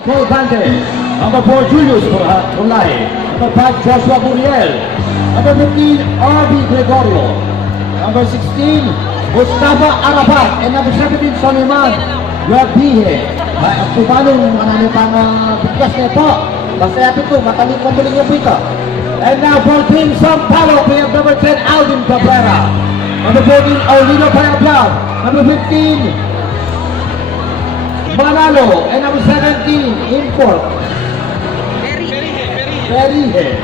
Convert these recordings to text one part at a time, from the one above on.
Cole Bante. Number 4, Julius Purlahe. Number 5, Joshua Muriel. Number 15, R.B. Gregorio. Number 16, Mustafa Arafat. And number 17, Soliman Yabihe. Ang tumalong mga pang bigkas na ito. Basta natin ito, mataling yung pito. And now for Team Sampalo, we have number 10, Alvin Cabrera. Number 14, Olino Payablaw. Number 15, Manalo. And number 17, Import. Perihe.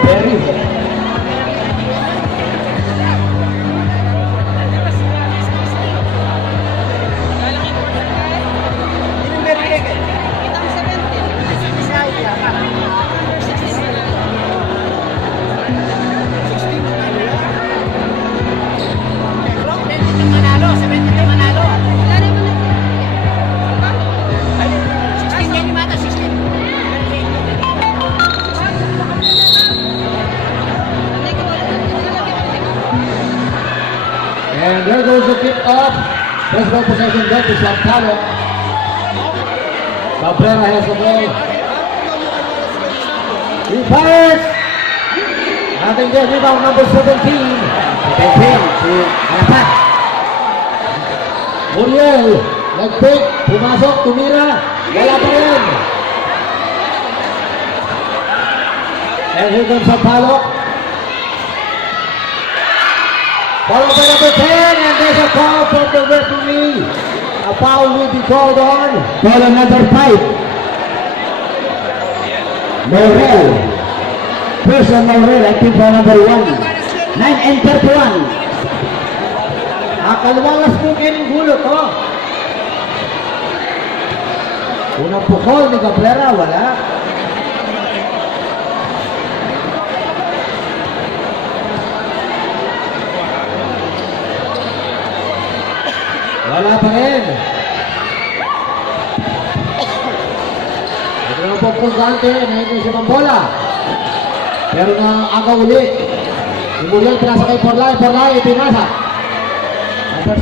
Perihe. And there goes the kick off. First ball possession back to Sampalo. Cabrera has the ball. He fires. Nothing there. Rebound number 17. Pepin to Arafat. Muriel. Nag-pick. Pumasok. Tumira. Wala pa rin. And here comes Sampalo. Followed by number 10, and there's a foul from the referee. A foul will be called on. Foul on number 5. Morel. Person Morel, I think for number 1. 9 and 31. Akaluwalas po kayo gulo to. Unang pukol ni Cabrera, wala. Wala pa rin. Ito na po kung gante, nahin si Pambola. Pero na agaw ulit. Si Muriel pinasa kay Porlay, Porlay pinasa. Number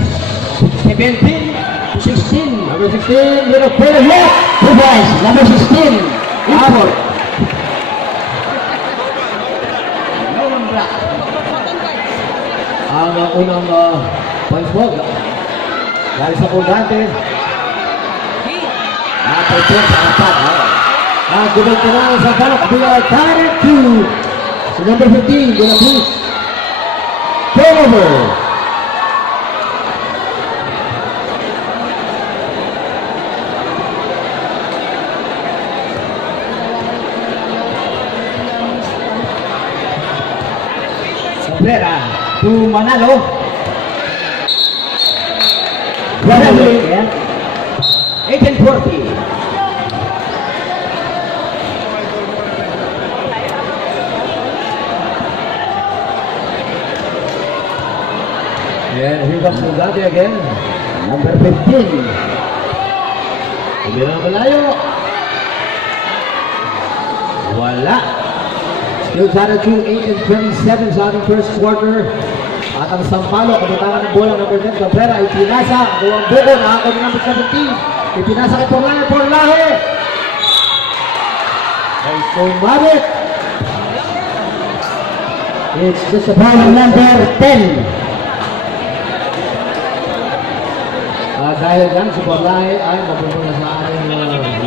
17 to 16. Number 16, with a fair hit. Two guys, number 16. Abor. Ang unang points ball. Dahil sa Pulgante. Pagpapit sa Arafat. Gubal ka na sa Palok. Bila direct to si number 15, De La Cruz. Turnover. Cabrera to Manalo. Yeah. 1840. And here comes Mugati again. Number 15. Hindi na malayo. Wala. Still Zara 2, 8 and 27 sa ating first quarter. At ang Sampalo, kabutangan ng bola number 10, Cabrera, ipinasa. Buwang buko, nakakot ng number 17. Ipinasa kay Porlahe, Porlahe. Ay sumabit. It's just a foul number 10. Dahil yan, si Porlahe ay mapupunta sa ating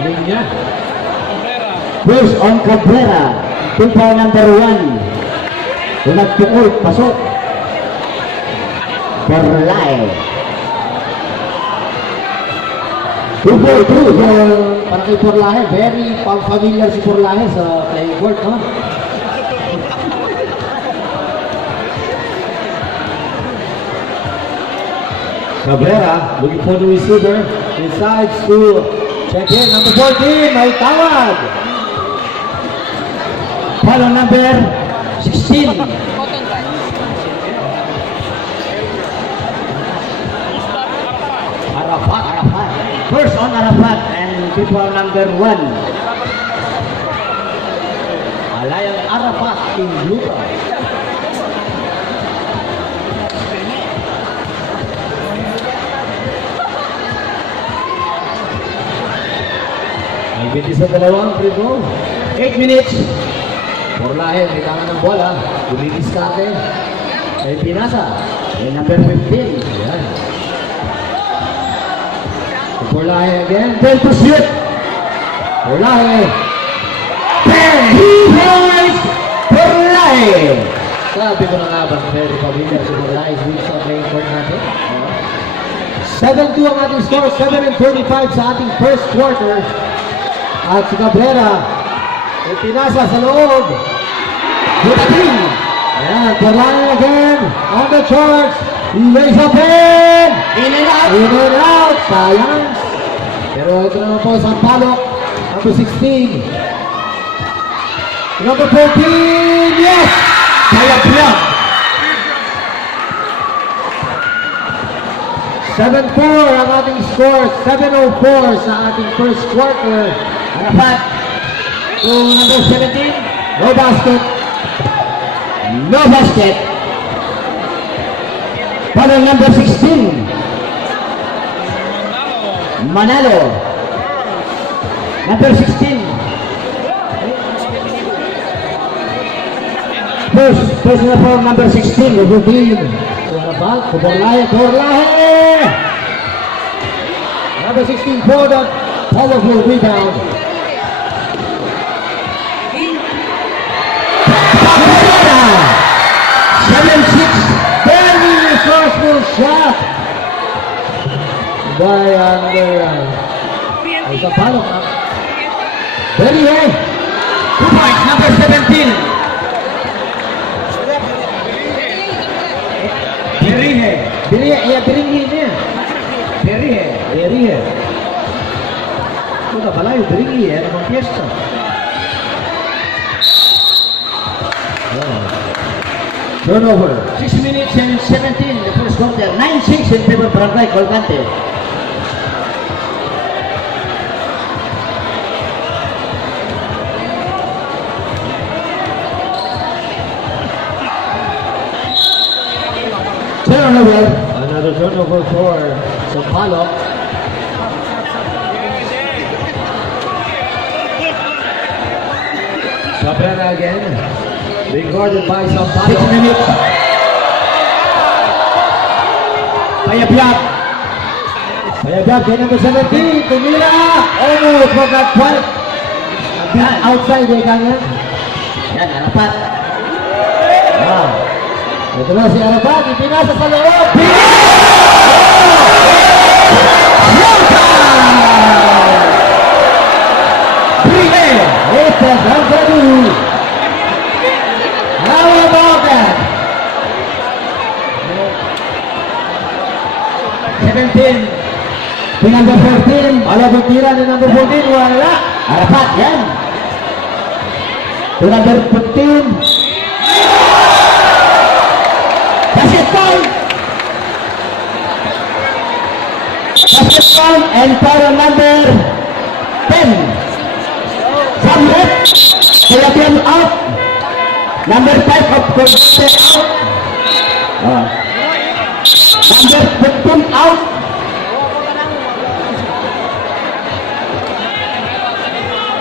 linya. First on Cabrera, team foul number 1. Nagtukol, pasok. Porlahe. 2-4-2. Para kay Porlahe, very familiar si Porlahe sa playing court, no? Cabrera, looking for the receiver, decides to check in. Number 14, may tawag. Follow number 16. Arafat. First on Arafat and people number 1. Alayang Arafat in blue. May bitis na dalawang free throw. 8 minutes. Porlahe, may tangan ng bola. Bulitis ka atin. May pinasa. May number 15. Ayan. Porlahe again. 10 to shoot. Porlahe. 10. He points. Porlahe. Sabi ko na nga ba, very familiar si Porlahe. Hindi sa playing court natin. 7-2 ang ating score. 7:35 sa ating first quarter. At si Cabrera, may pinasa sa loob. Good three. Ayan, Porlahe again. On the charts. Lays up in. In and out. In and out. Sayang. Pero ito naman po sa palok. Number 16. Number 14. Yes! Kaya plug. 7-4 ang ating score. 7:04 sa ating first quarter. Arafat to number 17. No basket. No basket. Para number 16. Manalo. Number 16. First na po number 16. Rubin. Arafat. Porlahe. Number 16 for the powerful rebound. 7-6. Very resourceful shot. By ay sa palok na. Very high. 2 points, number 17. Birihe. Sudah pala yung Birihe, namang piyesta. Turnover. 6 minutes and 17 the first quarter. 9-6 in favor of Barangay Colgante. Turnover. Another turnover for Sampalo. Cabrera again. Being guarded by Sampalo. 6 minutes. Payabyab. Kay number 17. Tumira. Almost for that point. Outside eh ganyan. Yan, Arafat. Ito na si Arafat. Ipinasa sa loob. It's a Zanzadu. How about that? 17. Si number 14. Wala tira ni number 14. Wala. Arafat yan. Si number 15. Basketball. Basketball and para number 10. Samret, Kalabian out. Number 5 of course out. Number 15 out.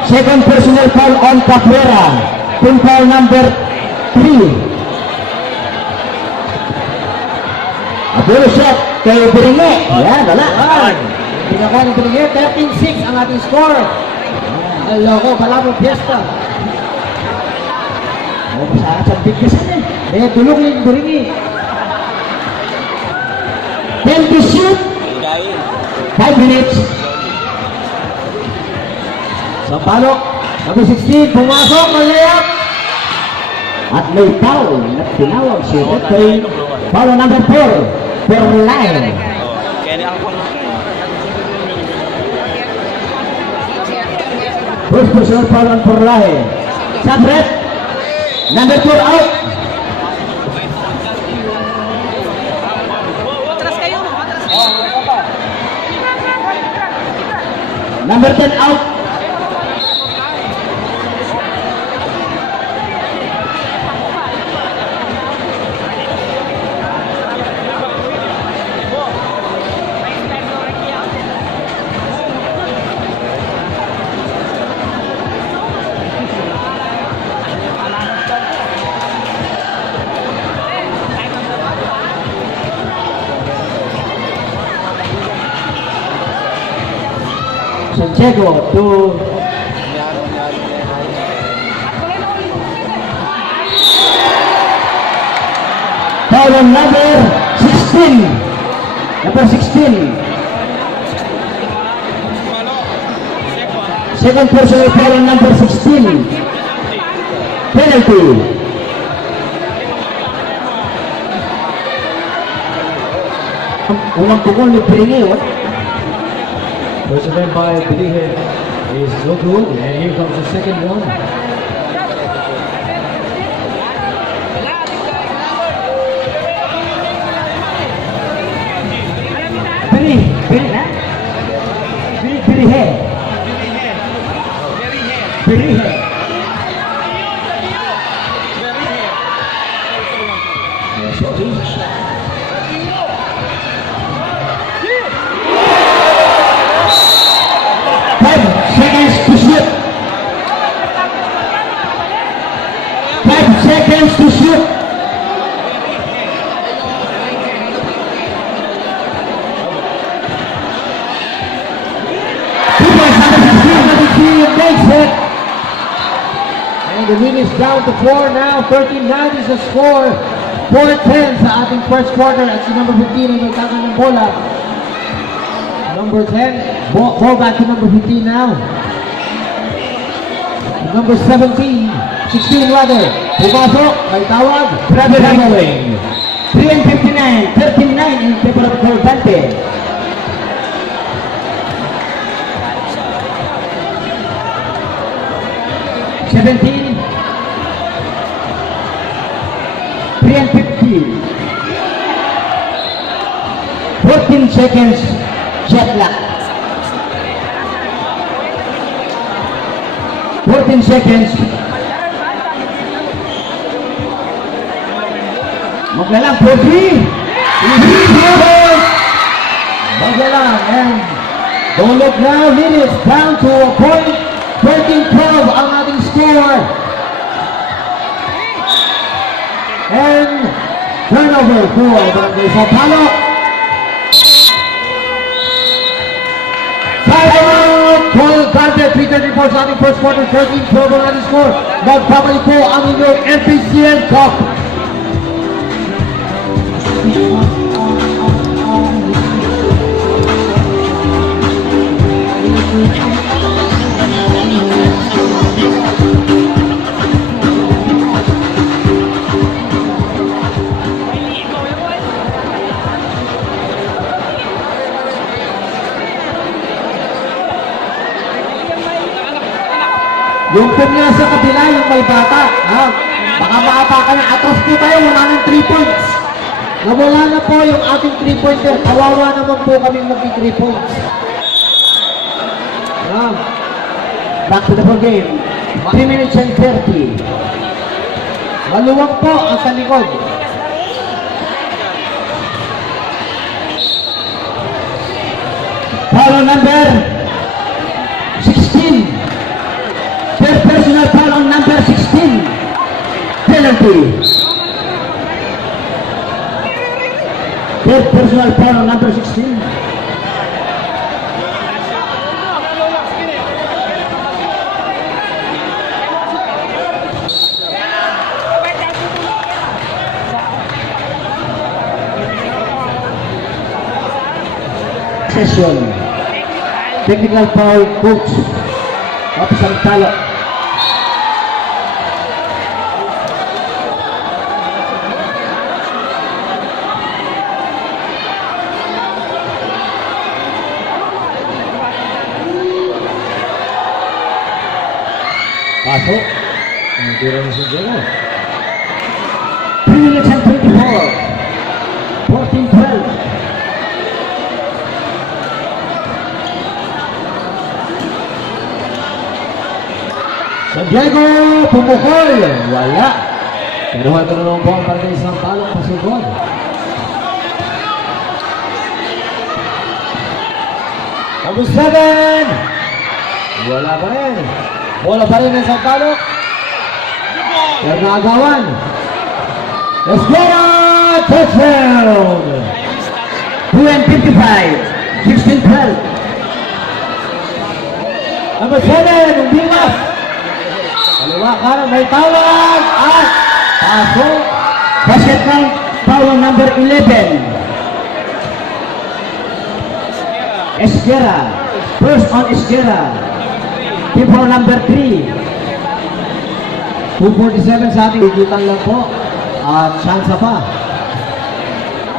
Second personal foul on Cabrera. Team foul number 3. Abulo shot kay Biringe. Yan, wala. Pinaka ng Biringe. 13-6 ang ating score. Loko, pala mo piyesta. Masahat sa bigkasan eh. Tulong yung Biringe. 10 to shoot. 5 minutes. Sa palok, number 16, pumasok ang layup. At may foul na tinawag si Referee. Foul number 4. Porlahe. First personal foul on Porlahe. Sabret. Number 4 out. Number 10 out. Santiago to foul on number 16. Number 16. Second personal foul on number 16. Penalty. Unang pukul ni Piringi. First attempt by Bilihe is no good, and here comes the second one. Pirihe. Seconds to shoot. Makes it. And the lead is down to 4 now. 13-9 is the score. 4-10 sa ating first quarter at si number 15 ay magkakaroon ng bola. Number 10, ball back to number 15 now. Number 17, 16 rather. Pumasok, may tawag. Traveling. 3:59, 13-9 in favor of Corvante. $17, 3:50. 14 seconds, shot clock. 14 seconds. Magalang, 40. Magalang, and don't look now, minutes down to a point. 13-12 ang ating score. And turnover for Barangay Sampalo. Timeout! Corvante, 3:34 sa ating first quarter, 13-12 ang ating score. Magpapalik po ang inyong MPCN Cup. Yung team niya sa kabila, yung may bata, ha? Baka maapakan na. Atras po tayo, wala ng 3 points. Nawala na po yung ating 3-pointer. Kawawa naman po kami mag-3 points. Back to the ball game. 3 minutes and 30. Maluwag po ang sa likod. Foul number 16. Third personal foul on number 16. Penalty. Third personal foul on number 16. Session. Technical foul coach. Tapos ang talo. Pasok. Hindi rin sa Diego. 3 minutes and 24. 14-12. Santiago pumukol. Wala. Pero ito na lang po ang para sa isang talong pasugod. Number 7. Wala pa rin. Bola pa rin ng Sampalo. Pero naagawan. Let's go! Touchdown! 2:55. 16-12. Number 7, Umbilas. Kaliwa kanan, may tawag. At pasok. Basket count, foul on number 11. Esguera. First on Esguera. Team foul number 3. 2:47 sa ating higitan lang po. At chance pa.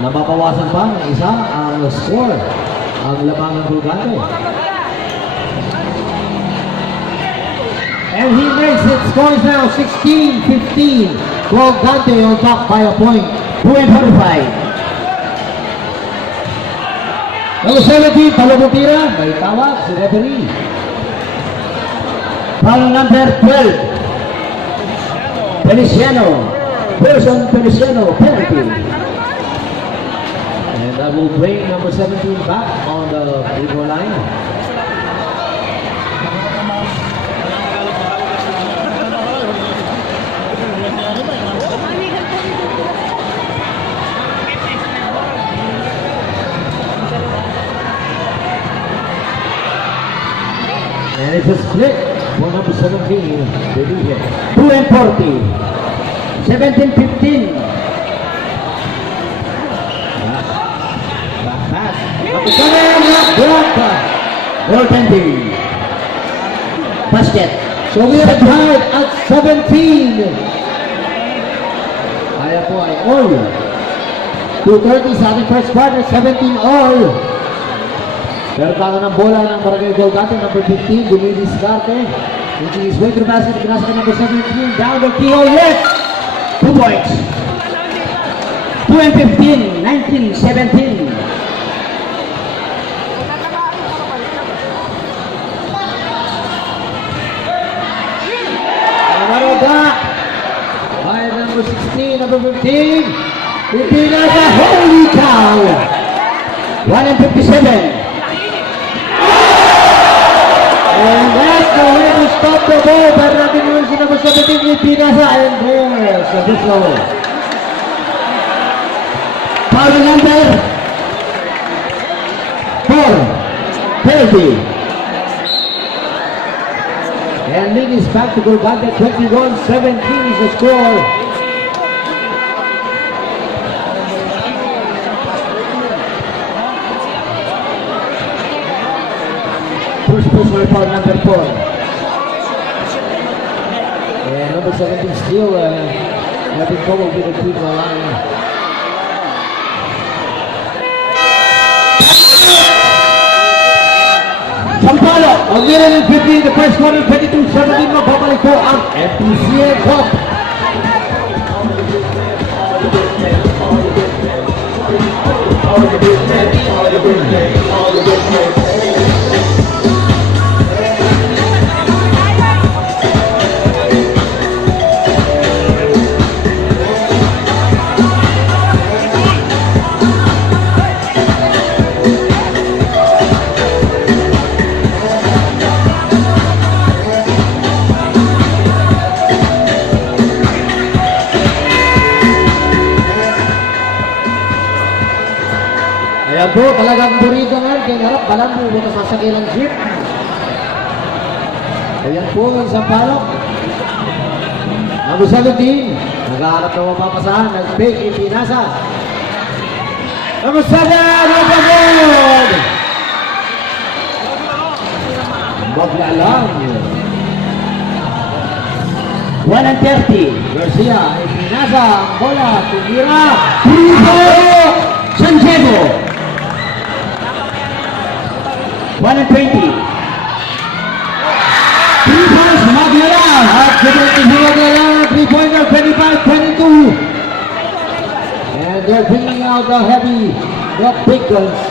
Nababawasan pa ng isa ang score. Ang labangan Bulgante. And he makes it. Scores now 16-15. Colgante on top by a point. 2:45. Number 17, Palomotira. May tawag si referee. Foul on number 12. Feliciano. First on Feliciano. Penalty. And that will bring number 17 back on the free throw line. And it's a split for number 17. 2:40. 17-15. Back pass. Number 7, block. Goaltending. Basket. So we are tied at 17. Kaya po ay all. 2:30 sa ating first quarter, 17 all. Pero tago ng bola ng Barangay Golgate, number 15, dumidiskarte. Reaching his way to the basket, pinasa number 17, down the keyhole, yes! 2 points. 2-15, 19-17. Maroga. By number 16, number 15. Pipinasa, holy cow! 1-57. And that's the way to stop the ball. Pero natin yun si number 17, Pipinasa. And there's the whistle. Foul number 4. Penalty. And lead is back to Golgate. 21-17 is the score. First personal foul number 4. And number 17 still having trouble with the free throw line. Sampalo, ang winner ng 15, the first quarter, 22-17, magbabalik po ang FPCA Cup. Ayan po, talagang burrito nga, kaya harap, balang po, bukas sasakay ng jeep. Ayan po, ang Sampalo. Number 17, nag-aarap na mapapasahan, nag-fake, Ipinasa. Number 7, Robagod! Maglalang. 1-30. Garcia, Ipinasa, ang bola, tumira. San Diego. 1-20. 3 points, Maglalang. At si Maglalang, 3-pointer, 25-22. And they're bringing out the heavy, the big guns.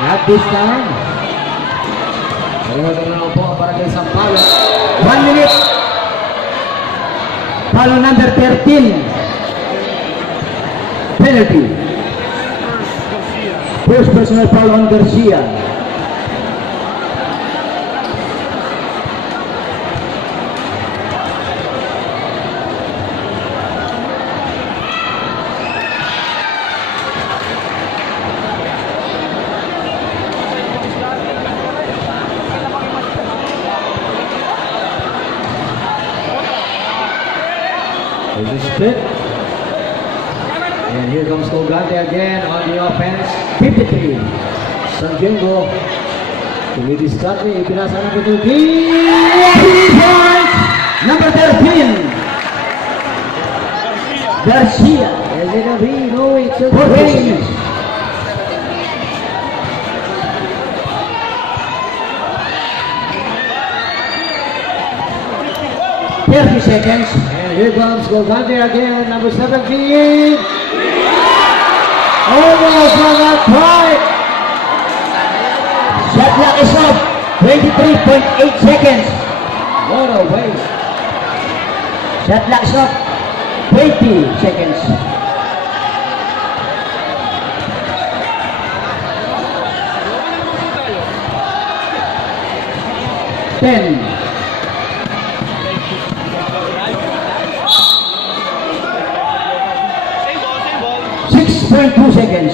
Not this time. Pero na po para kay Sampalo. 1 minute. Foul number 13. Penalty. First personal foul on Garcia. Split. And here comes Colgate again on the offense. 53. Santiago. Tumidiscarte. Ipinasa na ito. 3 points! Number 13. Garcia. Is it a B? No, it's a 3. 30 seconds. And here comes Colgate again, number 17. Almost on that point. Shot clock is up. 23.8 seconds. What a waste. Shot clock is up. 20 seconds. Ten. 6.2 seconds.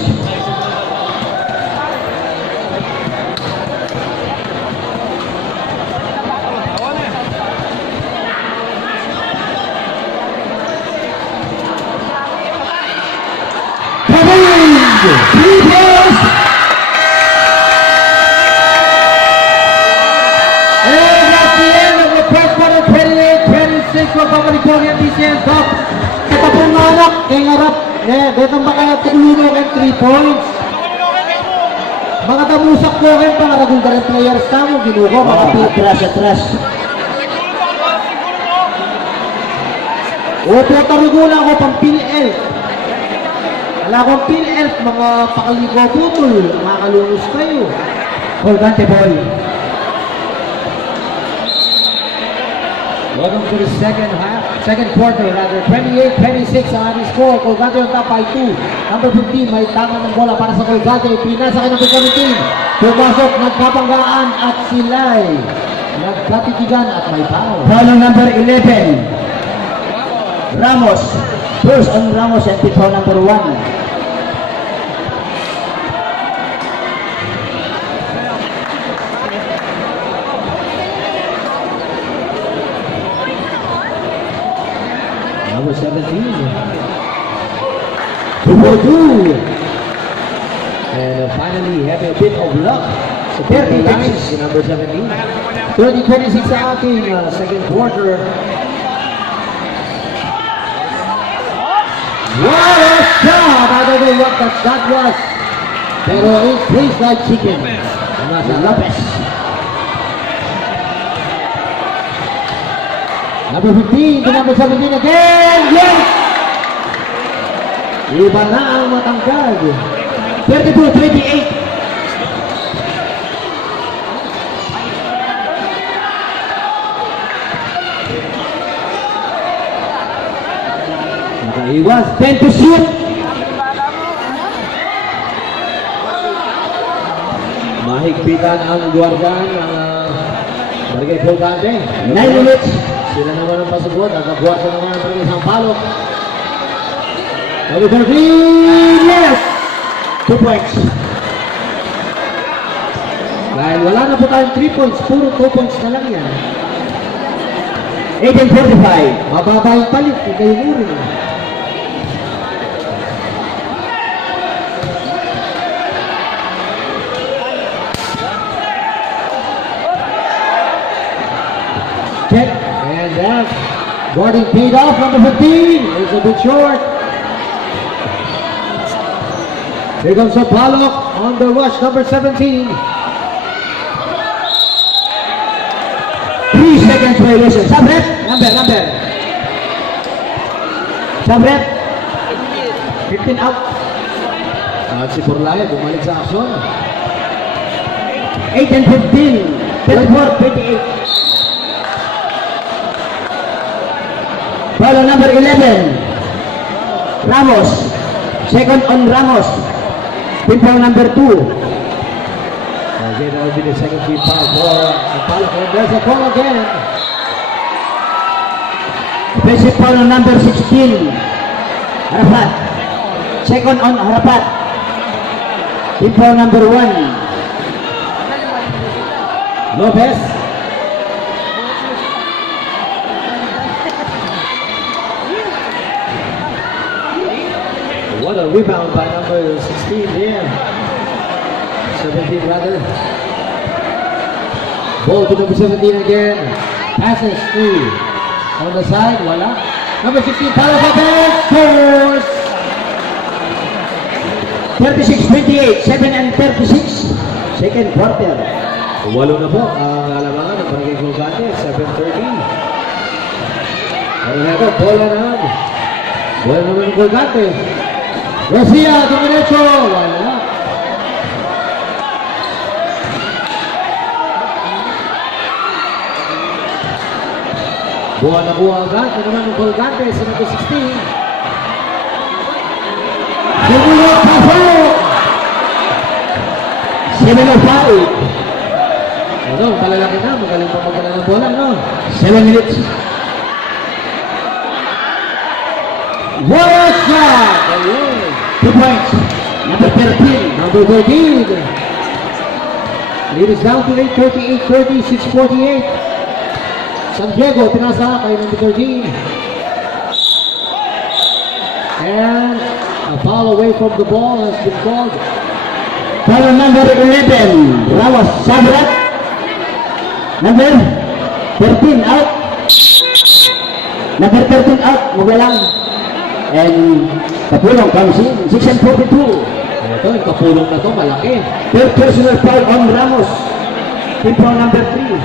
Three balls. And that's the end of the first quarter. 28-26 for Pamalipogan DCN Cup. Ito pong anak, kay Ngarap. Betong baka tuluno kay 3 points. Mga tamusak ko kayo, mga regular players tamo, ginuko, mga atras. Opo, tarugula ko pang PL. Wala akong PL, mga pakaliko putol, makakalungos kayo. Colgate ball. Welcome to the second quarter rather. 28-26 ang ating score. Colgate on top by 2. Number 15, may tangan ng bola para sa Colgate. Pinasa kay number 17. Pumasok, nagkapanggaan at sila'y nagkatitigan at may foul. Foul number 11. Ramos. First on Ramos and foul number 1. Number 17. 2-2. And finally, have a bit of luck. So 30 lines, number 17. 30-26 sa ating second quarter. What a shot! I don't know what that was. Pero it tastes like chicken. Nasa Lopez. Number 15 to number 17 again. Yes! Iba na ang matangkad. 32-28. Nakaiwas. 10 to shoot. Mahigpitan ang guardan ng Barangay Colgate. 9 minutes. Sila naman ang pasugot. Ang kagwarta naman ang Barangay Sampaloc. Number 13. Yes! 2 points. Dahil wala na po tayong 3 points, puro 2 points na lang yan. 18-45. Mababa yung palit, hindi kayo rin. Check. And that's Gordon paid off, number 15. It's a bit short. Here comes Sampaloc on the rush, number 17. 3 seconds violation. Sabret. Number. Sabret. 15 out. At si Porlaya bumalik sa aksyon. 8 and 15. 34-28. Foul number 11. Ramos. Second on Ramos. Foul number 2. Again, that will be the second free foul for Sampaloc. And there's a call again. Offensive foul on number 16. Harapat. Second on Harapat. Foul number 1. Lopez. rebound by number 16 there. 17 rather. Ball to number 17 again. Passes through. On the side, wala. Number 16, Carlos Lopez scores! 36-28, 7 and 36. Second quarter. Walo na po ang alamangan ng Barangay Colgate, 7:30. Ano na ito? Bola naman. Bola naman ng Colgate. Garcia, Dominecho. Wala. Buwan na buwan agad. Ito naman ng Colgate sa number 16. Sumulot pa po! 7:05. Ano, palalaki na. Magaling pa magdala ng bola, no? 7 minutes. What a shot! Ayun. 2 points. Number 13. Number 13. Lead is down to 8:38, 36-48. San Diego, pinasa kay number 13. And a foul away from the ball has been called. Foul number 11, Rawas Sabrat. Number 13 out. Number 13 out, magalang. And Kapulong comes in, 6 and 42. Ito, yung kapulong na to, malaki. Third personal foul on Ramos. Team foul number 3.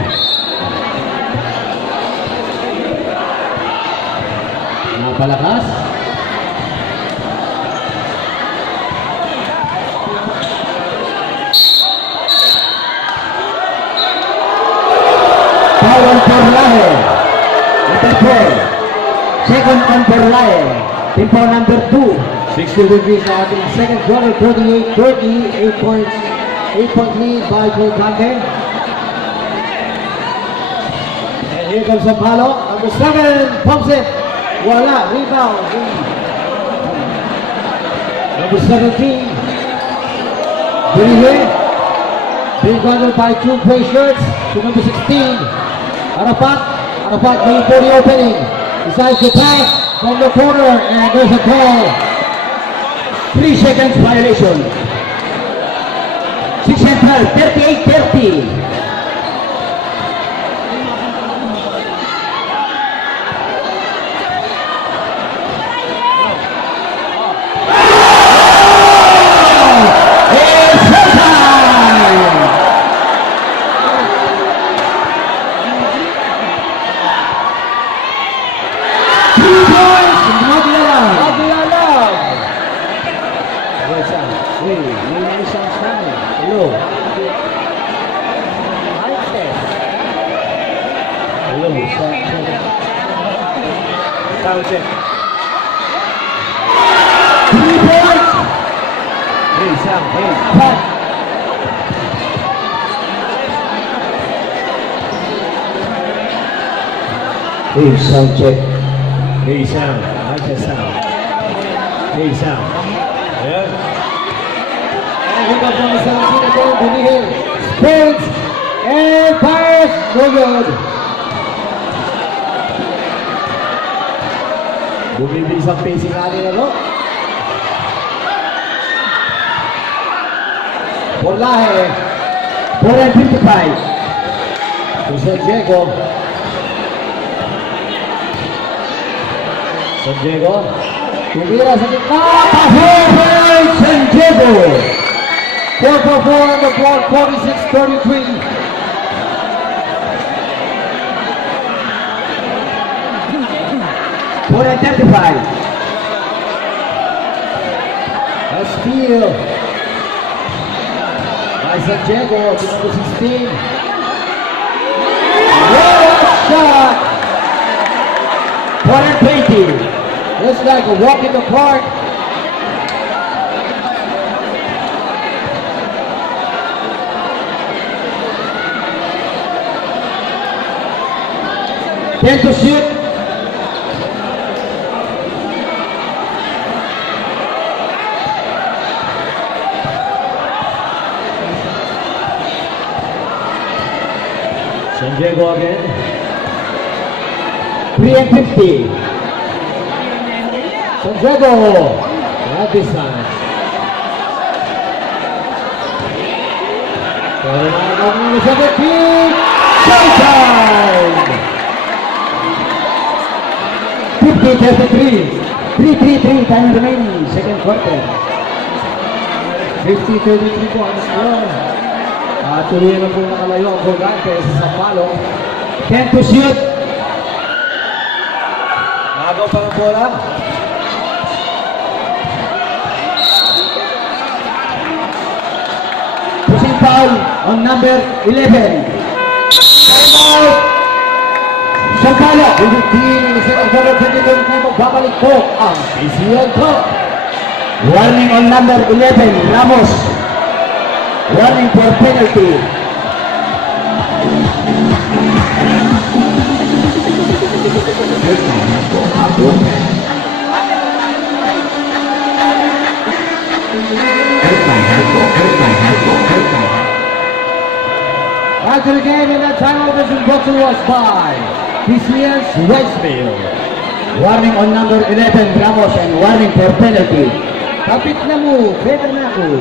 Napalakas. Foul on Porlahe. Number 4. Second on Porlahe. Team foul number 2. 60 degrees na ating second quarter, 38-30, 8 points. 8-point lead by Colgate. And here comes Sampalo. Number 7, pumps it. Wala, rebound. Number 17. Burihe. Being guarded by two play shirts to number 16. Arafat. Arafat going for the opening. Decides to pass from the corner, and there's a call. 3 seconds violation. 6 and 12, 38-30. It's showtime! Two points, not allowed. Hey, may isang sana. Hello. Hello. Sound check. 3 points. Hey, Sam. Hey. Pat. Hey, sound check. Hey, Sam. I can sound. Hey, Sam. Yeah. And here comes number 17 again. Burihe. Spins. And fires. No good. Bumibilis ang pacing natin na ito. Porlahe. 4 and 55. To San Diego. San Diego. Tumira sa gitna. Pahoy San Diego. 4 for 4 on the board. 46-33. Four and 35. A steal by San Diego to number 16. What a shot! 4 and 20. Just like a walk in the park. Ten to shoot. San Diego again. 3 and 50. San Diego. At this time. Pero nakakawin mo sa 15. Showtime! 50-33. 3-3-3. Time remaining. Second quarter. 50-33 po ang score. At tuloy na po nakalayo ang Colgante sa Sampalo. 10 to shoot. Nagaw pa ang bola. Pushing foul on number 11. Time out. Sampalo. Hindi sa quarter 22 na magbabalik po ang PCL Cup. Warning on number 11, Ramos. Warning for penalty. Back to the game, and that time of this brought to us by PCS Westfield. Warning on number 11, Ramos, and warning for penalty. Kapit na mo, better na ako.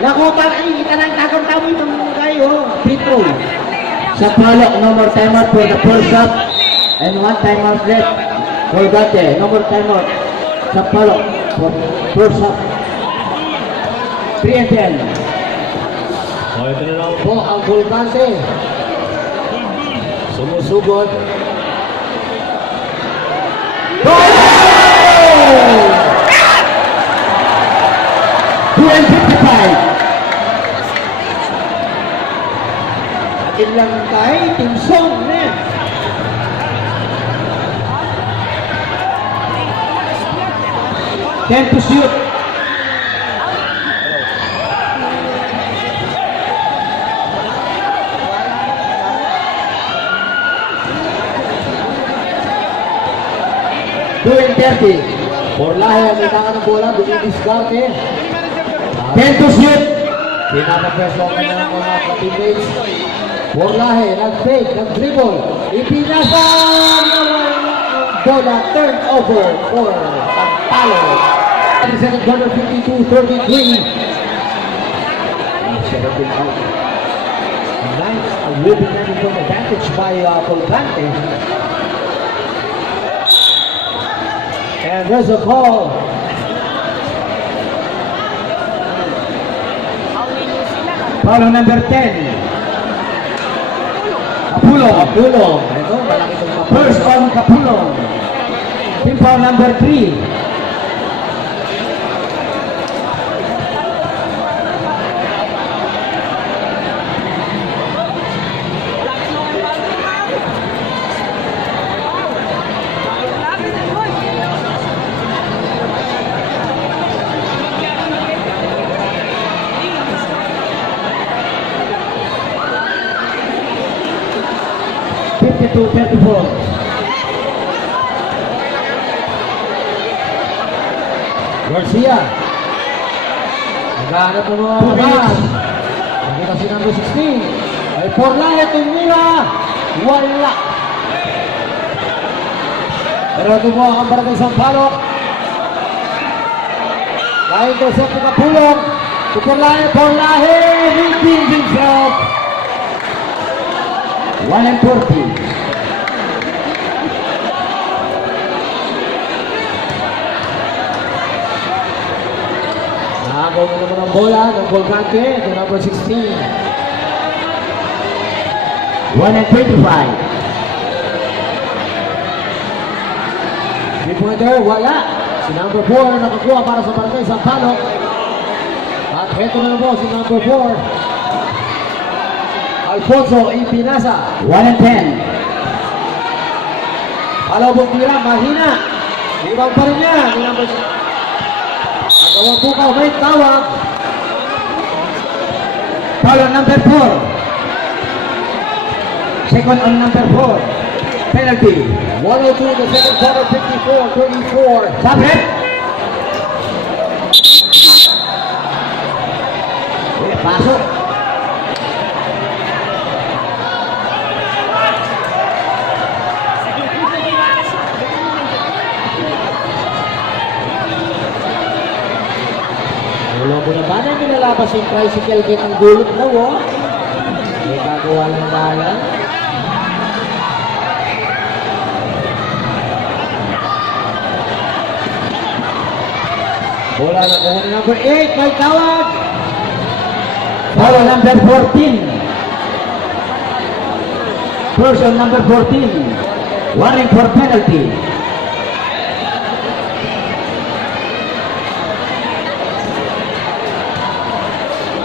Lakutan, ay, itanang takong tamo itong kayo. Free throw. Sa palok, no more timeout for the first shot. And one timeout left. Colgate, no more timeout. Sa palok, for first shot. 3 and 10. So ito na lang Po ang Colgate. Sumusugod. Goal! 2 and 55. Atin lang tayo, Team Song, man. Ten to shoot. Doing 30. Porlahe ang itangan ng bola, dumidiskarte. 10 to shoot. Pinapapwesto ang kanyang mga teammates. Porlahe, nag-fake, nag-dribble. Ipinasa naman ang bola, turnover for Sampalo. At second quarter, 52-33. Nice, a ribbon landing from advantage by Colgante. And there's a call. Foul on number 10. Kapulong. Ito, malaki itong Kapulong. First on Kapulong. Team foul number 3. To 34. Garcia. Naghahanap ng mga laban. Nakita si number 16. Ay Porlahe, tumira. Wala. Pero tumuha ang barangay Sampalo. Dahil ko sa Kapulong. Porlahe redeems himself. 1 and 40. Nakagaw na naman ang bola ng Colgante, the number 16. 1 and 25. 3-pointer, wala. Si number 4 nakakuha para sa barangay Sampalo. At heto na po si number 4. Alfonso Ipinasa. 1 and 10. Palabong tira, mahina. Ibang pa rin niya. Ni number 6. Nagawang bukaw, may tawag. Foul on number 4. Second on number 4. Penalty. 102 the second quarter, 54-34. Sabret. Pasok. Bunabanay nilalabas yung tricycle kit ng gulot daw, oh. May gagawa ng bayan. Bola na kuha ni number 8, may tawag. Foul on number 14. Person number 14. Warning for penalty.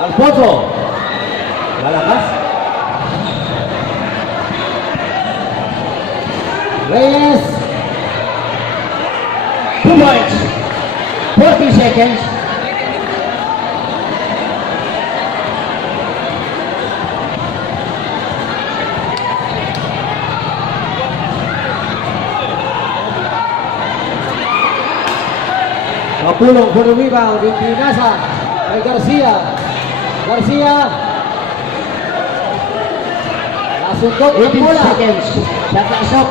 Alfonso. Lalakas. Reyes. 2 points. 40 seconds. Kapulong for the rebound. Yung pinasa kay Garcia. Garcia. Nasundot ng 18 bola. seconds. Shot na shot.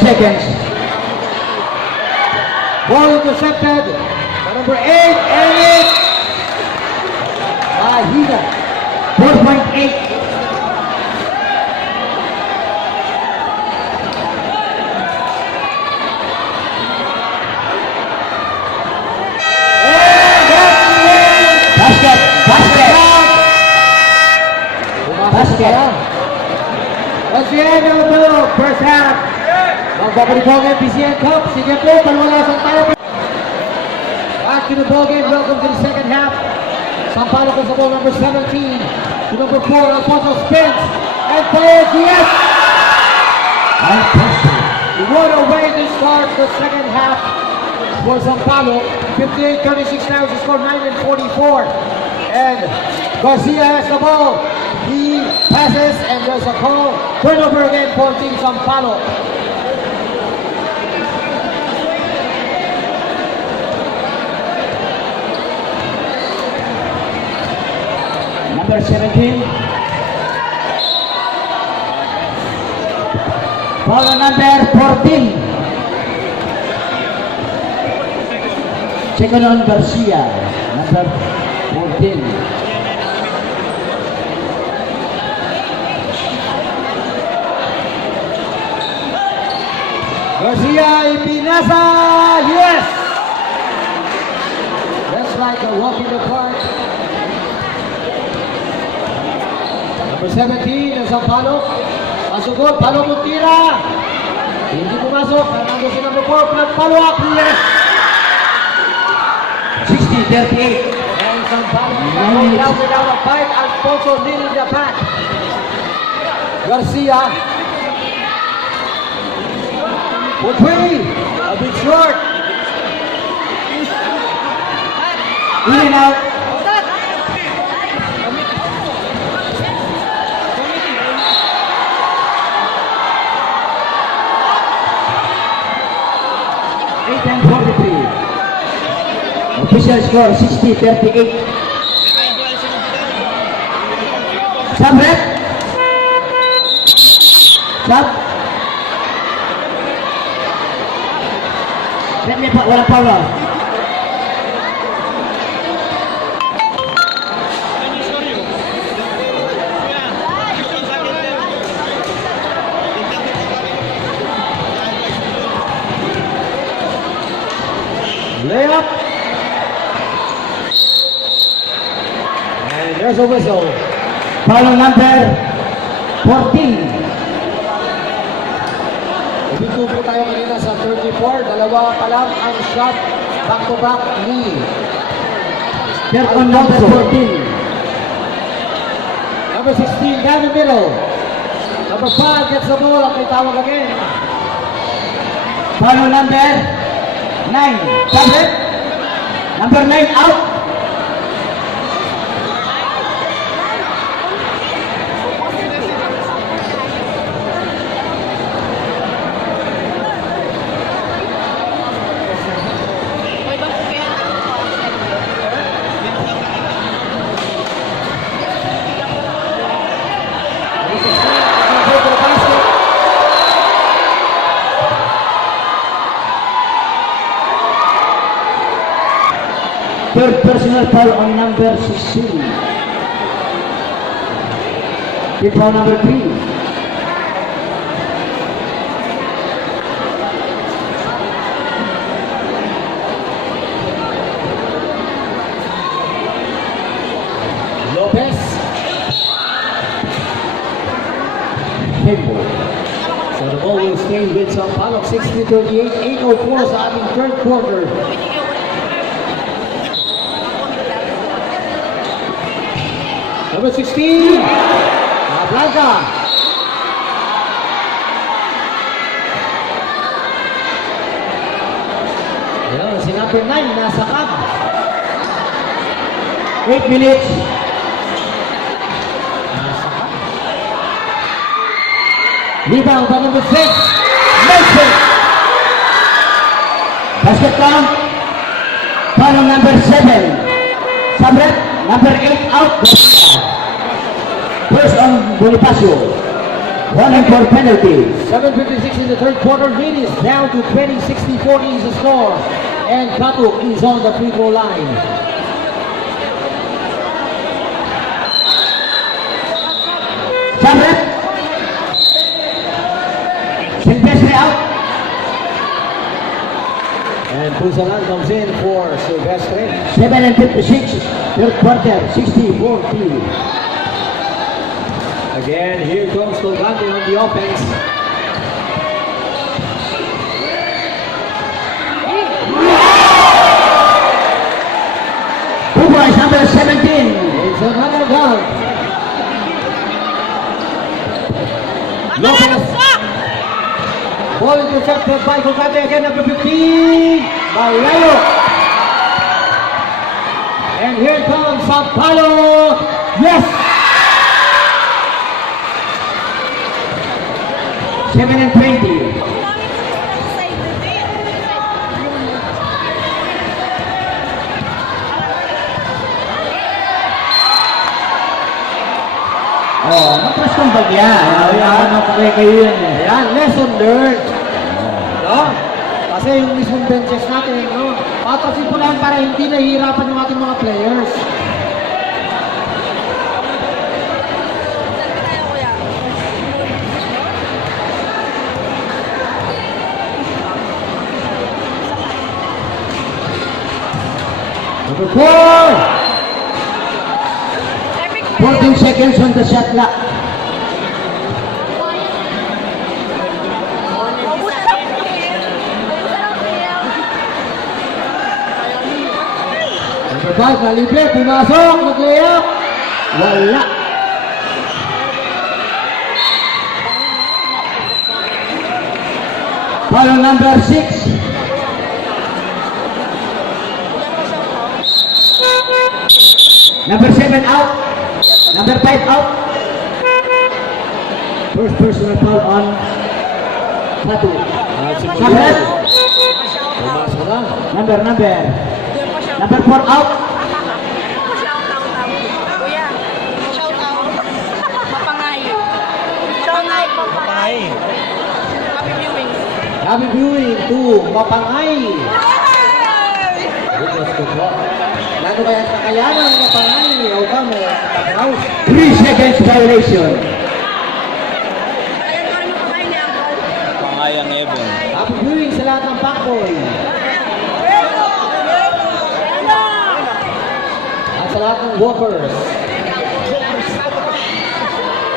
Seconds. Ball intercepted. By number 8, Eric. Mahina. 4.8. Basket. Basket. Basket. That's the end of the first half. Magbabalik po ang MPCN Cup. Sige po, palwalasan tayo. Back to the ball game. Welcome to the second half. Sampalo ko sa ball number 17. To number 4, Alfonso spins. And fires, yes! What a way to start the second half for Sampalo. 58-36 now to score 9 and 44. And Garcia has the ball. He passes and there's a call. Turnover again for Team Sampalo. Number 17. Foul on number 14. Second on Garcia. Number 14. Garcia Ipinasa, yes! That's like a walk in the park. Number 17, ang Sampalo. Masugod, Palo mo tira. Hindi pumasok. Nanalo si number 4, follow up, yes! 60-38. And Sampalo, down without a fight. Alfonso leading the pack. Garcia. For three, a bit short. In and out. Official score 60-38. Sub rep. Sub. Let me put walang power. Layup. And there's a whistle. Foul number 14. Ibigto po tayo kanina sa 34. Dalawa pa lang ang shot. Back-to-back ni Third on number 14. number 16 down the middle. Number 5 gets the ball at may tawag again. Foul number 9. Sub rep. Number 9 out. Third personal foul on number 16. Team foul number 3. Lopez. Hembo. So the ball will stay with Sao Paulo. 60-38, 8:04 sa ating third quarter. Number 16, Blanca. Ayan, si number 9, nasa cab. 8 minutes. Rebound by number 6. Mason. Basket count. Foul on number 7. Sabret. Number 8 out. First on Bonifacio. 1-4 penalty. 7:56 in the third quarter. Lead is down to 20, 60-40 is the score. And Kato is on the free throw line. Sabret. Silvestre out. And Pusalan comes in for Silvestre. 7:56. Third quarter. 60-40. Again, here comes Colgante on the offense. Hugo is number 17. It's another dunk. Lopez. Ball intercepted by Colgante again, number 15. Malayo. And here comes Sao Paulo. Yes. 7:20. Oh, matras kong bagya. Ano ko kayo yun eh. Ayan, lesson learned. No? Kasi yung mismong benches natin, no? Patrasin po lang para hindi nahihirapan yung ating mga players. Number 4. 14 seconds on the shot clock. Number 5, nalibre, pumasok, nag-layup. Wala. Follow number 6. Number 7 out. Number 5 out. First personal foul on Fatu. Sabret. Pumasok na. Number. Number 4 out. Kuya, shout out. Mapangay. Shout out, Mapangay. Happy viewing. Happy viewing to Mapangay. Goodness ko po. Lalo kaya kakayanan ng Mapangay. O ka mo, House. 3 seconds violation. Ayun, ano Mapangay niya, Uncle? Pangayang Ebon. Happy viewing sa lahat ng Pacboy. At sa lahat ng Walkers.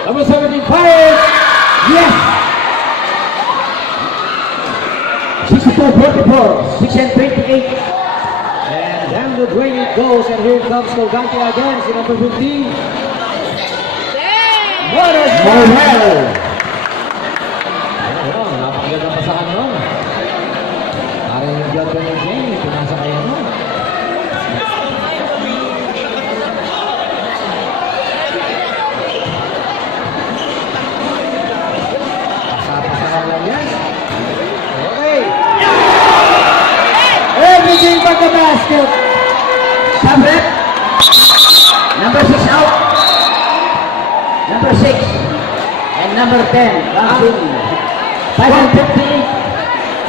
Number 17 fires! Yes! 62-44. 6-28. And down the drain it goes, and here comes Colgante again, si number 15. What a shot! Morel. Ayun, napakaganda pa sa ano. Parang yung blood ka ng Jane, pinasa kayo no. Pasa-pasahan lang yan. Okay. Everything but the basket. Sabret. Number 6 out. Number 6. And number 10. Bouncing. 5-58.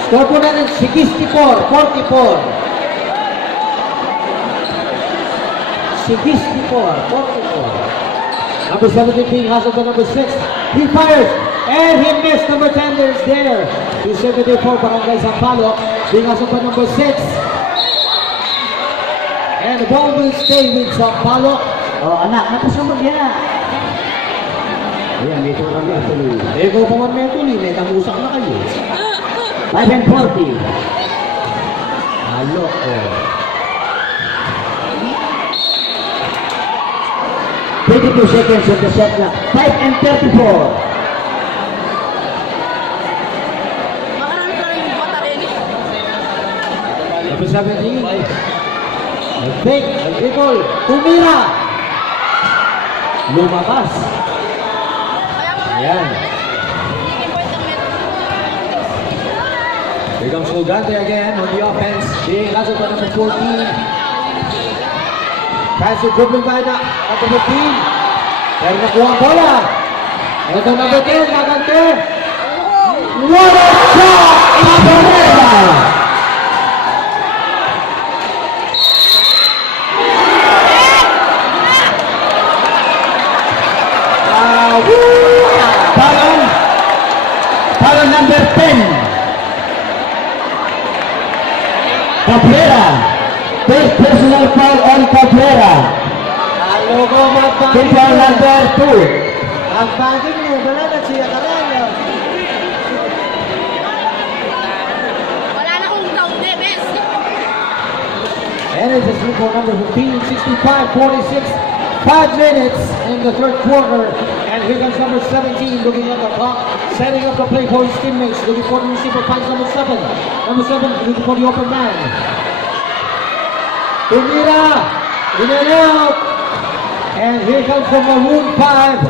Score po natin 64, 44. 64, 44. Number 17 being hustled by number 6. He fires and he missed. Number 10 is there. 274 Barangay Sampalo being hustled by number 6. And the ball will stay with Sampalo. Oh, anak, napasumog yan ah. Ayan, may ito kami tuloy. Ego pa man may tuloy, may tamusak na kayo. 5 and 40. Halo, oh. 22 seconds on the shot clock. 5 and 34. Makarami ka rin mata rin. Number 17. Nag-fake, nag-dribble, tumira. Lumabas. Kaya mo Ayan. naging point ng metro. Here comes Fulgante again on the offense. Being hustled by number 14. Pass to dribbling by the number 15. Pero nakuha ang bola. Ito number 10, Magante. What a shot! Cabrera! Foul number 10. Cabrera. First personal foul on Cabrera. Halo ko Team foul number 2. ang bagay mo, wala na siya karaya. Wala na akong doubt eh, bes. And it's a three for number 15, 65, 46. 5 minutes in the third quarter. And here comes number 17 looking at the clock, setting up the play for his teammates. Looking for the receiver, finds number 7. Number 7 looking for the open man. Tumira, in and out. And here comes from Maroon 5.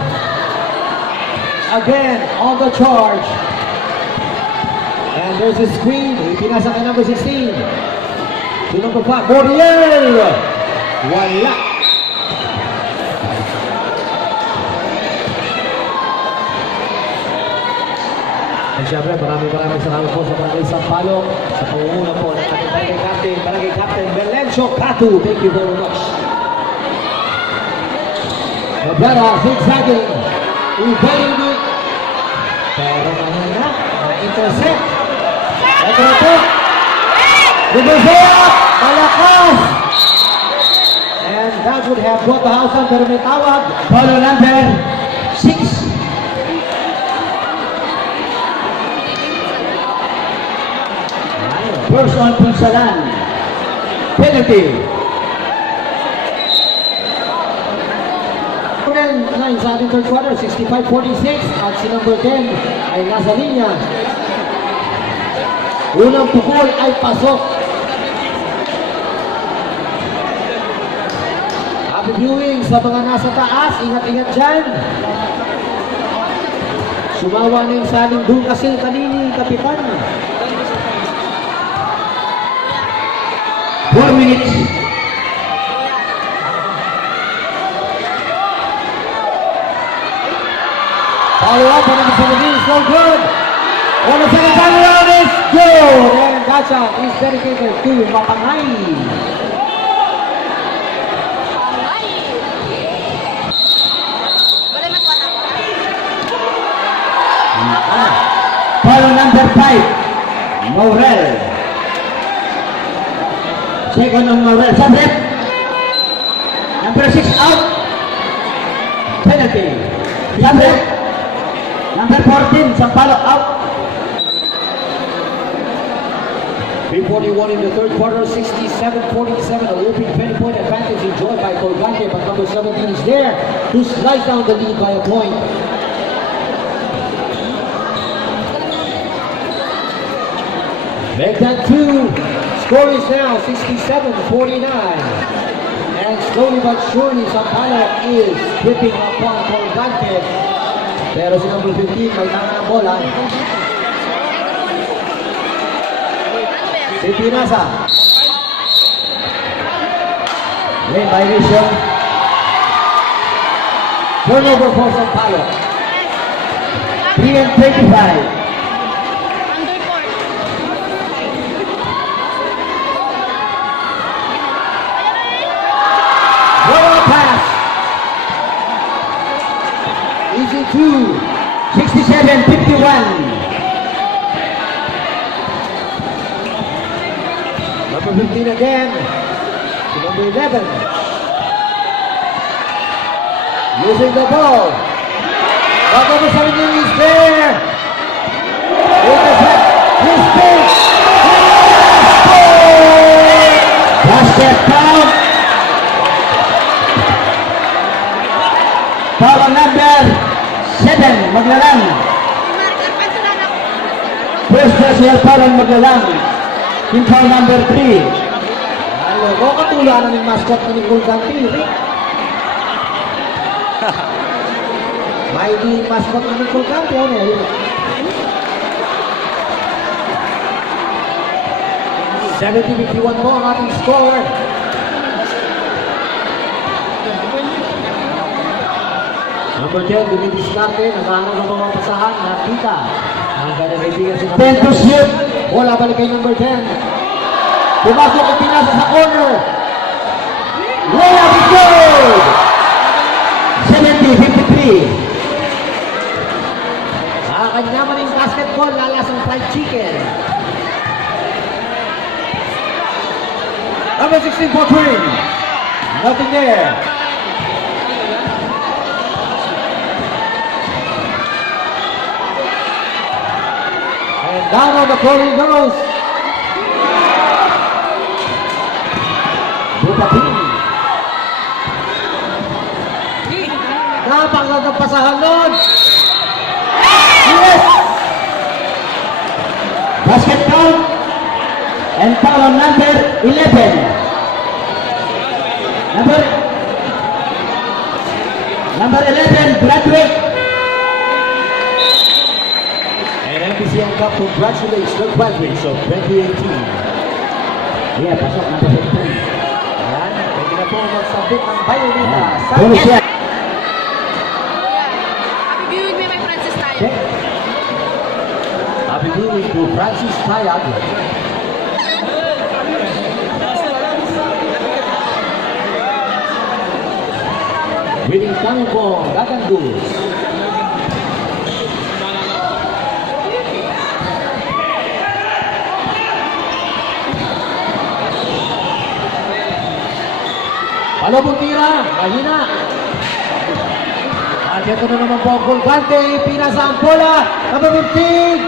Again on the charge. And there's a screen. Pinasa kay number 16. To number 5, Moriel. Wala. And syempre, maraming salamat po sa Barangay Sampalo, sa pangunguna po ng ating Barangay Captain Belencio Catu. Thank you very much. Cabrera, zigzagging, evading it. Pero mahina, na-intercept. Ito na po. Libesea, malakas. And that would have brought the house down, pero may tawag. Foul number 6. First on Punsalan. Penalty. 9 sa ating third quarter, 65-46. At si number 10 ay nasa linya. Unang pukol ay pasok. Happy viewing sa mga nasa taas. Ingat-ingat dyan. Sumawa na yung saling Dun Kasil kanini, kapitan. 4 minutes. Follow up on number 17 is no good. On the second time around is good. And that shot is dedicated to Mapangay. Ay! Wala mas wata ko. Foul number 5. Maurel. Second on Maurel. Sublet. Number 6 out. Penalty. Sublet. Number 14, Sampalo out. 3:41 in the third quarter, 67-47. A whooping 20-point advantage enjoyed by Colgante, but number 17 is there to slice down the lead by a point. Make that 2. Score is now 67-49. And slowly but surely, Sampalo is gripping upon Colgante. Pero si number 15, may tanga ng bola. Si Pinasa. Lane violation. Turnover for Sampalo. 3 and 35. Undercourt. Well 57-51. Number 15 again. To number 11. Using the ball. Back over 17 is there. Intercept. His pitch. Basket count. Foul number 7. Maglalang. First personal foul ang maglalang. Team foul number 3. Ano, kung katulanan ng mascot na ni Golden Tirik. May di mascot na ni Golden Tirik. 70-51 po ang ating score. Number 10, dumidiskarte, nag-aaral ng mga pasahan, nakita. Ang ganda kaibigan si number 10 to shoot. Wala balik kay number 10. Pumasok at pinasa sa corner. Layup is good! 70-53. Nakakanyaman yung basketball, lalasang fried chicken. Number 16 for Twin. Nothing there. And down on the floor he goes. Butapin. Napakagandang pasahan nun. Yes! Basket count. And foul on number 11. Number 11, graduate. And MPCN Cup congratulates the graduates of 2018. Yeah, pasok number 15. Ayan, pwede na po magsabit ng Bayonita. Happy viewing may Francis tayo. Happy viewing to Francis Tayag. Winning time for Gagangus. Palabong tira, mahina. At ito na naman po ang Golgante, pinasa ang bola, number 15.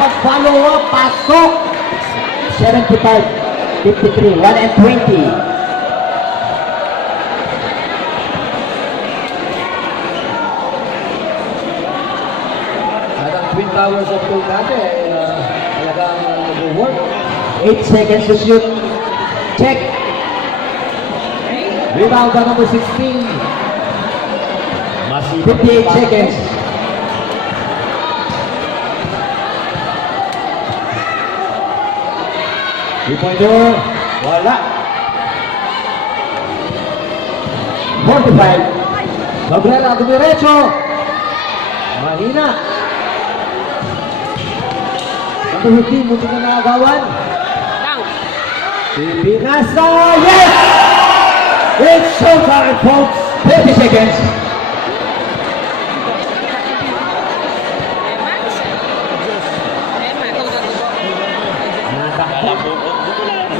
Pag-follow up, pasok. 75-53, 1 and 20. Twin Towers of Golgate talagang nag-work. 8 seconds to shoot. Check. Rebound by number 16. 58 seconds. Three-pointer. Wala. 45. Cabrera, dumiretso. Mahina. Number 15, munti na nakagawan. Down. Pinasa, yes! It's showtime, folks. 50 seconds. Eman.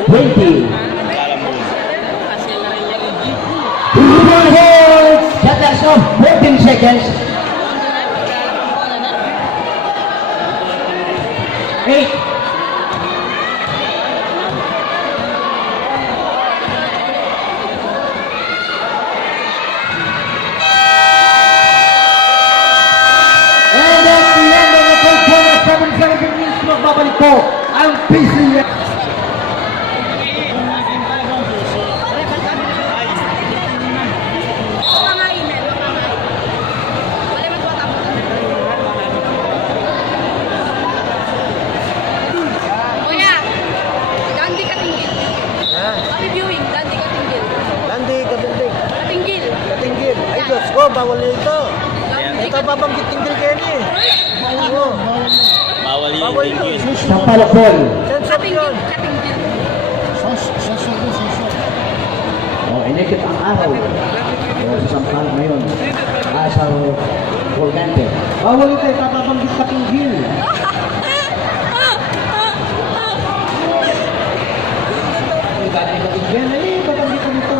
20. That's off 14 seconds. 8. And at the end of the third quarter, 7-7 minutes, magbabalik po ang PCF. Kuya, Gandhi Katinggil. Happy viewing, Gandhi Katinggil. Landi, kabindig. Katinggil. Katinggil. Ay, Diyos ko, bawal na ito. Ito babanggit tinggil kayo niya eh. Oo. Bawal yung Bawal ito. tingin. Sa palapol. Sensor Katinggil. yun. Katinggil. Oh, Inikit ang araw. O sa sampahan ngayon. Sa Colgante. Bawal ito, tatabanggit ka tinggil. Dati ka tinggil, tabanggit ka nito.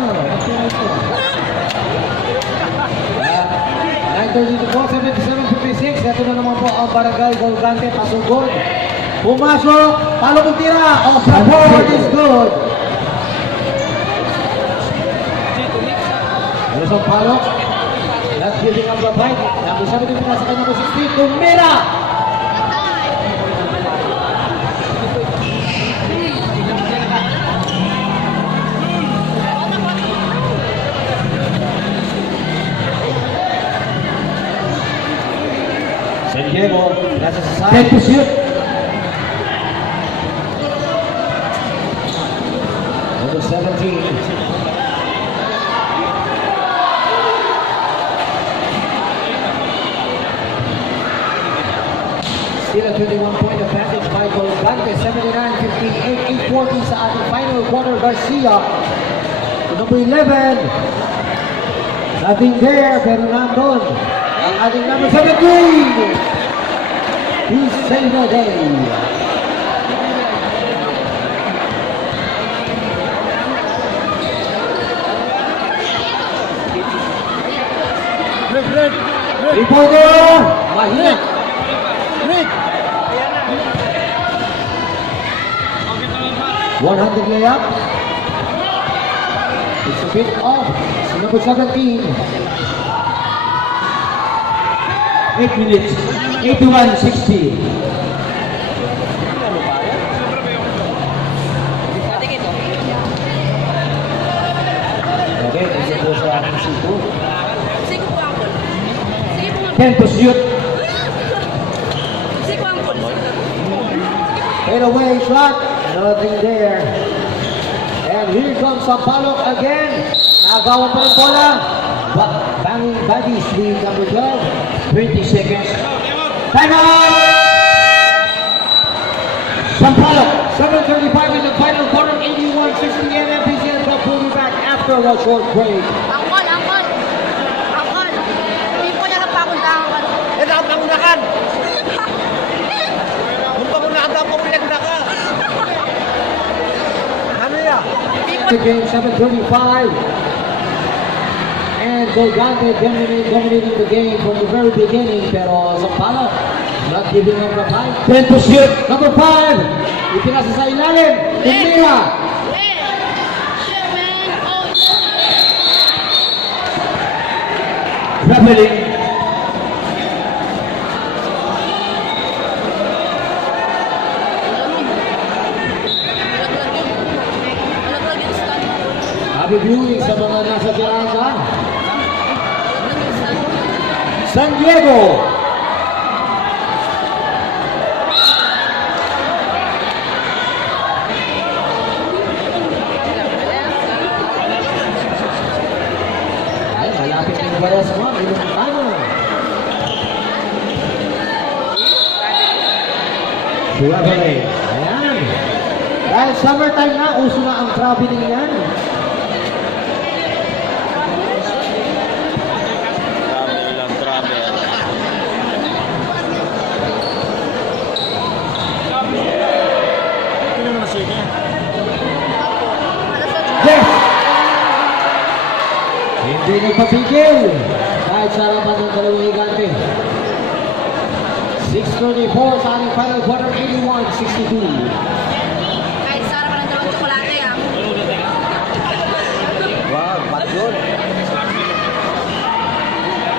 9:30 to go, 77-56. Ito na naman po ang Barangay Colgante, pasugod. Pumasok, palok ang tira. Sa forward is good. Nelson Palok. Not giving up the fight. Number 17 nasa kanya number 16. Tumira! San Diego, nasa sa side. Ten to shoot. Number 17. Still a 21-point advantage by Colgante, 79-58, 8-14 sa ating final quarter. Garcia, number 11. Nothing there, pero nandun. Ang ating number 17. He saved the day. Reporter! Mahina! 100 layup. It's a bit off. Number 17. 8 minutes. 81-60. Okay, ito po sa ating C2. Sige po, Uncle. Sige po, Uncle. 10 to shoot. Sige po, Uncle. Fade away shot. Nothing there. And here comes Sampalok again. Nagawan pa rin bola. Banging bodies with number 12. 20 seconds. Time out! Sampalok. 7:35 in the final quarter. 81-60 and MPCN will be back after a short break. Uncle, Uncle. Uncle. Hindi po niya nagpakundahan ka. Eh, nakapangunakan! Kung pangunakan ka, pumilagda ka! Ano yan? Hindi po The game 7:35. And Colgante dominating the game from the very beginning. Pero Sampalok not giving up the fight. 10 to shoot. Number 5. Itinasa sa ilalim. Tumira. Shit, man. Oh, Traveling. Malaglag yung stand. Happy viewing sa mga nasa Tiranga. San Diego. Ay, malapit ng baras mo. Ilang tama. Traveling. Ayan. Dahil summertime na, uso na ang traveling yan. Travel lang, travel. Ito naman siya niya. Yes! Hindi nagpapigil. Kahit sa harapan ng dalawang higante. 6:34 sa ating final quarter, 81-62. Kahit sarap ng dalawang tsokolate, ah. Wow, bad yun.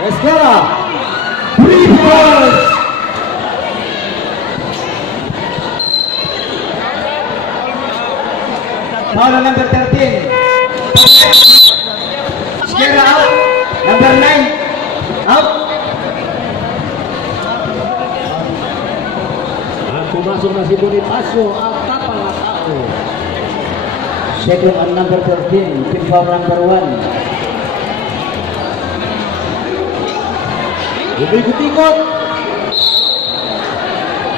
Esquera! 3 points! Foul on number 13. Esquera out. Number 9. Out. At pumasok na si Bonifacio at tapang at ako. Second on number 13. Team foul number 1. Umikot-ikot.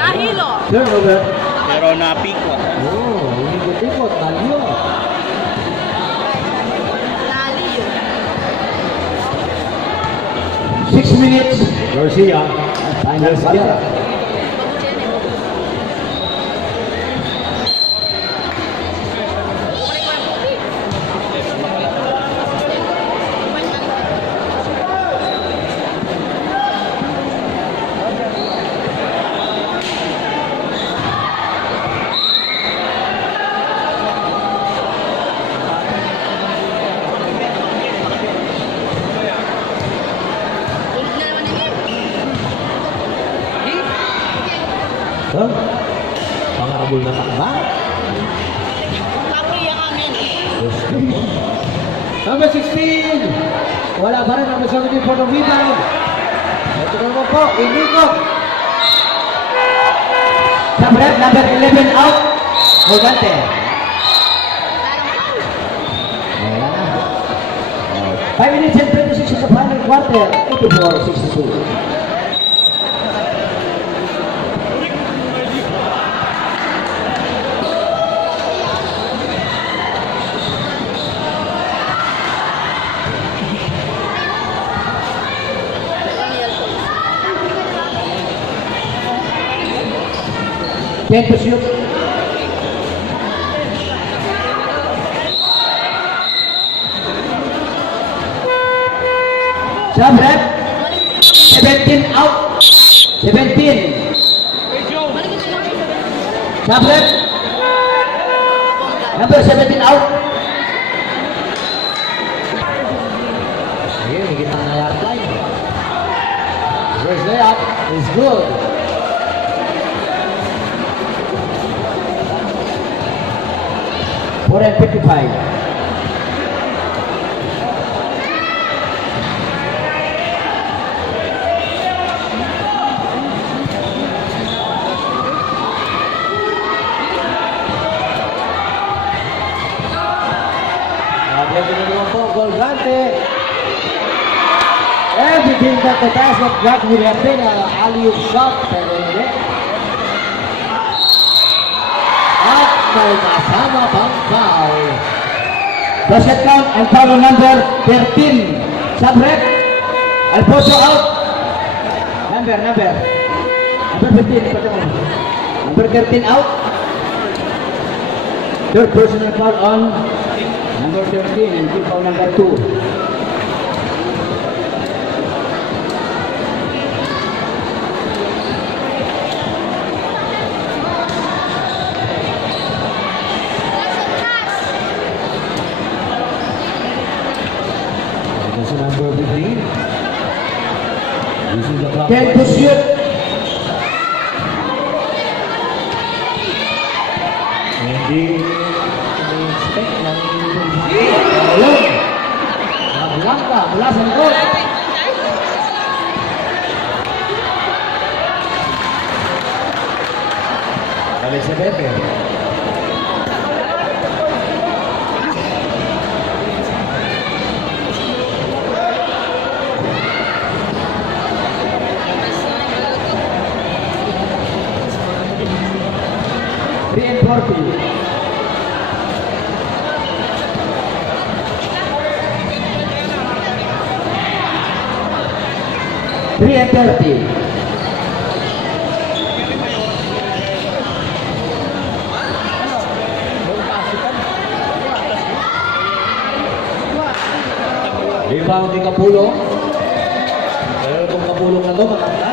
Nahilo. Turnover. Pero napiko. Oh, umikot-ikot. Talyo. Nalo. 6 minutes. Garcia. Final ball. Huh? Pangarabol na takba. Kapri ang amin. Number 16. Wala pa rin. Number 17 for the rebound. Ito na naman po. Inikot. Number 11 out. Morgante. Wala na. 5 minutes and 26 in the final quarter. 84-62. Ten to shoot. Jabret. 17 out. 17. Jabret. Number 17 out. Ayun, higit ang nayar line. First layup is good. Four and 55. Golgante. Everything that the basket got would have been an alley-oop shot, pero hindi. At may kasama pang foul. Basket count and foul on number 13. Sabrek. Alfonso out. Number 15. Number 13 out. Third personal foul on number 13 and team foul number 2. Number 15. This is the clock. 10 to shoot. Hindi expect na ayun. Naglangka mula sa likod. Balik sa Pepe. Three and 30. Rebound ni Kapulong. Pero kung Kapulong na to, matanda.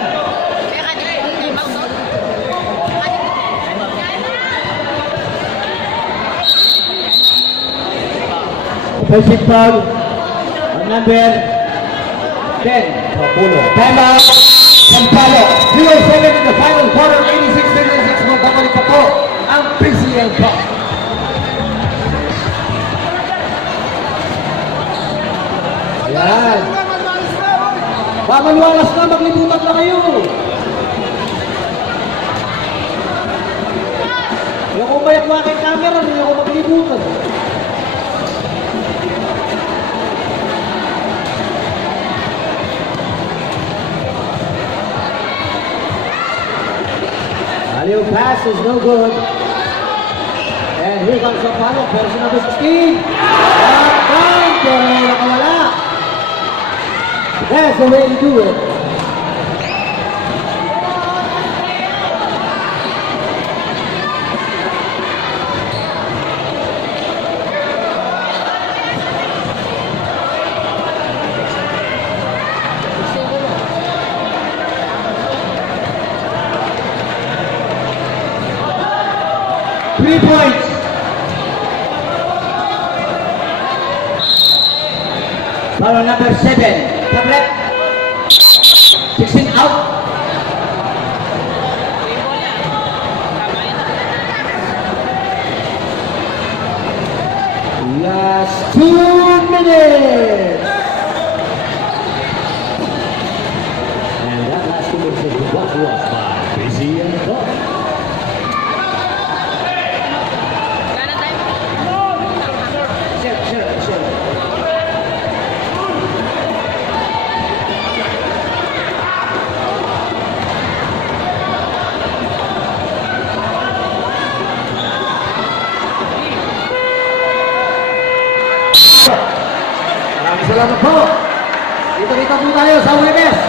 Offensive foul on number 10. Kapulong. Time out. Sampalo. 0-7 in the final quarter. 86-76. Magkabalik pa po ang PCL Cup. Ayan. Mamanwalas na. Maglibutan na kayo. Yung kung mayat mo aking camera, hindi ako maglibutan. Aliu pass is no good. And here comes Sampalo. Person number 16. Down. Pero nakawala. That's the way to do it. Three points. Foul number 7. Top left. 16 out. Last 2 minutes. And that last 2 minutes is brought to us by Busy and Club. Gana tayo. Sure. Maraming salamat po. Dito-dito po tayo sa Webes.